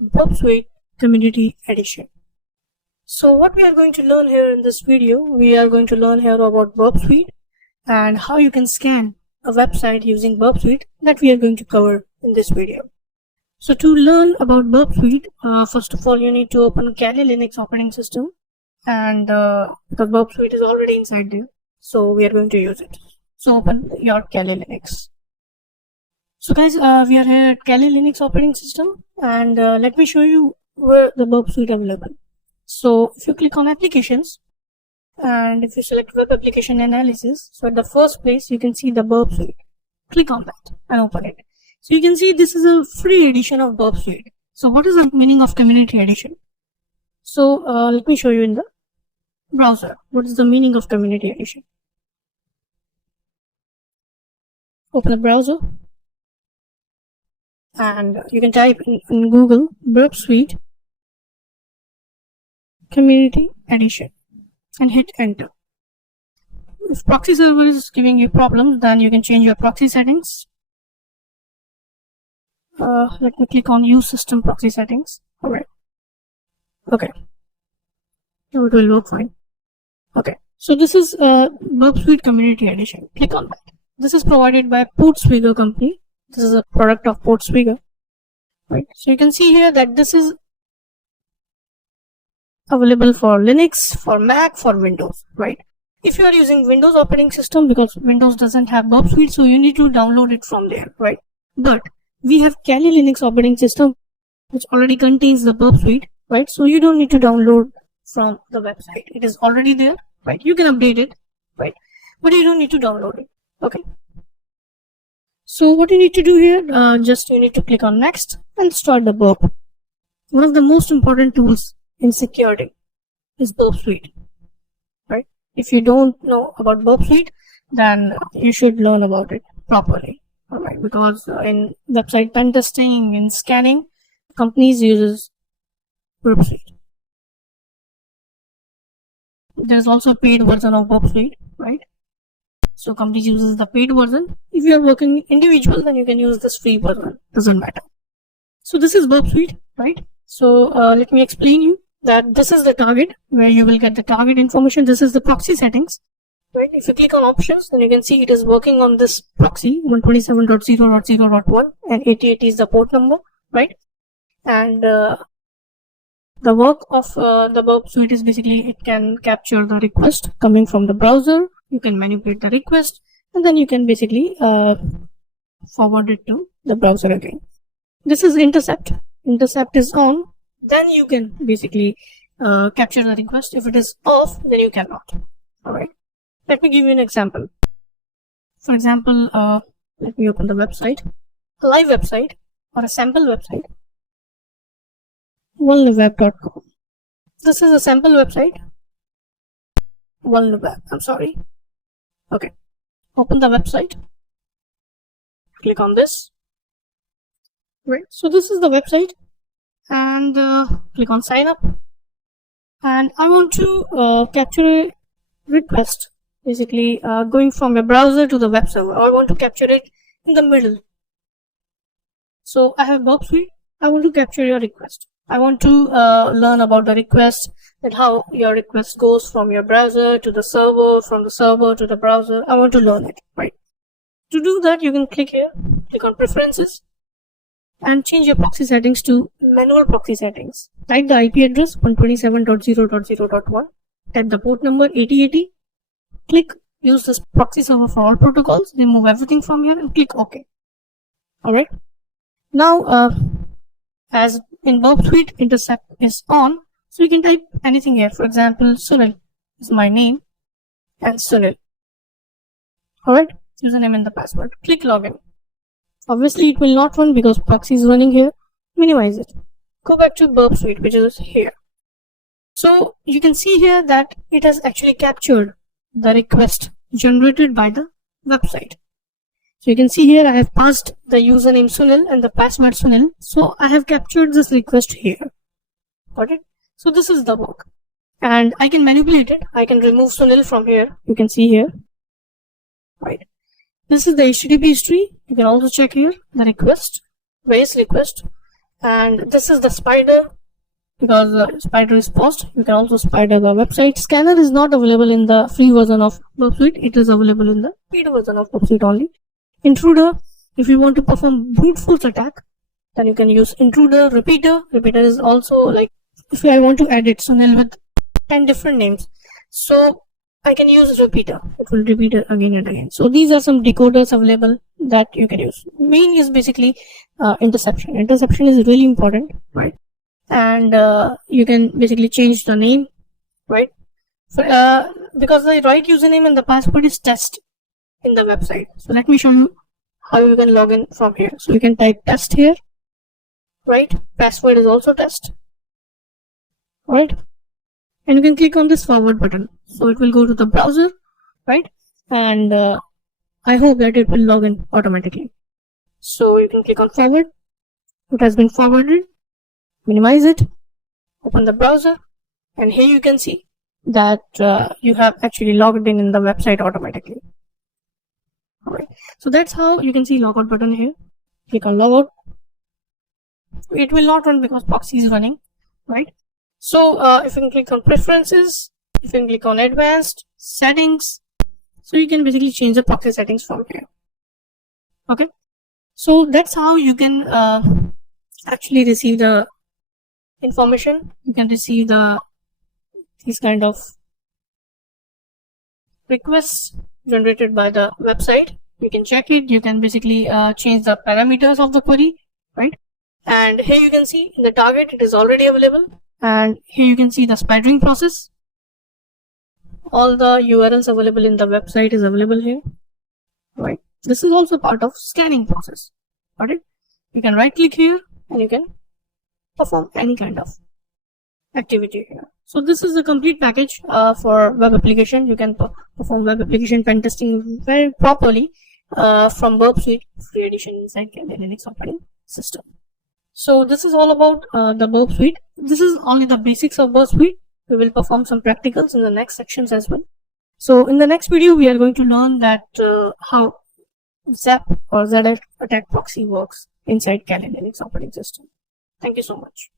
Burp Suite Community Edition. So what we are going to learn here in this video, we are going to learn here about Burp Suite and how you can scan a website using Burp Suite that we are going to cover in this video. So to learn about Burp Suite, first of all you need to open Kali Linux operating system, and because Burp Suite is already inside there, so we are going to use it. So open your Kali Linux. So guys, we are here at Kali Linux operating system, and let me show you where the Burp Suite is available. So if you click on applications and if you select web application analysis, so at the first place you can see the Burp Suite. Click on that and open it. So you can see this is a free edition of Burp Suite. So what is the meaning of community edition? So let me show you in the browser what is the meaning of community edition. Open the browser and you can type in Google Burp Suite Community Edition and hit enter. If proxy server is giving you problems, then you can change your proxy settings. Let me click on use system proxy settings. Alright. Okay. Now it will work fine. Okay. So this is Burp Suite Community Edition. Click on that. This is provided by Portswigger company. This is a product of Portswigger. Right. So you can see here that this is available for Linux, for Mac, for Windows. Right. If you are using Windows operating system, because Windows doesn't have Burp Suite, so you need to download it from there. Right. But we have Kali Linux operating system which already contains the Burp Suite. Right. So you don't need to download from the website. It is already there. Right. You can update it. Right. But you don't need to download it. Okay. So what you need to do here, just you need to click on next and start the Burp. One of the most important tools in security is Burp Suite. Right? If you don't know about Burp Suite, then you should learn about it properly. Alright, because in website pen testing, in scanning, companies uses Burp Suite. There's also a paid version of Burp Suite, right? So companies uses the paid version. If you are working individual, then you can use this free version. Doesn't matter. So this is Burp Suite, right? So let me explain you that this is the target where you will get the target information. This is the proxy settings, right? If you click on options, then you can see it is working on this proxy 127.0.0.1 and 8080 is the port number, right? And the work of the Burp Suite is basically it can capture the request coming from the browser. You can manipulate the request and then you can basically forward it to the browser again. This is intercept. Intercept is on, then you can basically capture the request. If it is off, then you cannot. Alright. Let me give you an example. For example, let me open the website, a live website or a sample website, vulnerweb.com. This is a sample website. Vulnerweb, I'm sorry. Okay. Open the website. Click on this. Right. So this is the website. And click on sign up. And I want to capture a request. Basically going from a browser to the web server. I want to capture it in the middle. So I have Burp Suite. I want to capture your request. I want to learn about the request, that how your request goes from your browser to the server, from the server to the browser. I want to learn it, right? To do that, you can click here, click on preferences and change your proxy settings to manual proxy settings. Type the IP address 127.0.0.1, type the port number 8080, click use this proxy server for all protocols, remove everything from here and click OK. Alright. Now, as in Burp Suite, intercept is on, so you can type anything here. For example, Sunil is my name and Sunil. Alright, username and the password. Click login. Obviously, it will not run because proxy is running here. Minimize it. Go back to Burp Suite, which is here. So you can see here that it has actually captured the request generated by the website. So you can see here I have passed the username Sunil and the password Sunil. So I have captured this request here. Got it? So this is the work. And I can manipulate it. I can remove Sunil from here. You can see here. Right. This is the HTTP history. You can also check here the request, raise request. And this is the spider, because the spider is paused. You can also spider the website. Scanner is not available in the free version of Burp Suite. It is available in the paid version of Burp Suite only. Intruder, if you want to perform brute force attack, then you can use intruder. Repeater is also like, if I want to edit Sunil with 10 different names, so I can use repeater. It will repeat it again and again. So these are some decoders available that you can use. Main is basically interception. Interception is really important, right? And you can basically change the name, right? Because the right username and the password is test in the website. So let me show you how you can log in from here. So you can type test here, right? Password is also test, right? And you can click on this forward button. So it will go to the browser, right? And I hope that it will log in automatically. So you can click on forward. It has been forwarded. Minimize it. Open the browser. And here you can see that you have actually logged in the website automatically. Alright. So that's how you can see logout button here. Click on logout. It will not run because proxy is running, right? So if you can click on preferences, if you can click on advanced settings, so you can basically change the proxy settings from here. Okay, so that's how you can actually receive the information. You can receive these kind of requests generated by the website. You can check it. You can basically change the parameters of the query, right? And here you can see in the target it is already available. And here you can see the spidering process. All the URLs available in the website is available here, right? This is also part of scanning process. Got it? You can right click here and you can perform any kind of activity here. So this is the complete package for web application. You can perform web application pen testing very properly from Burp Suite free edition inside Linux operating system. So this is all about the Burp Suite. This is only the basics of Burp Suite. We will perform some practicals in the next sections as well. So in the next video, we are going to learn that how ZAP or Z attack proxy works inside Kali Linux operating system. Thank you so much.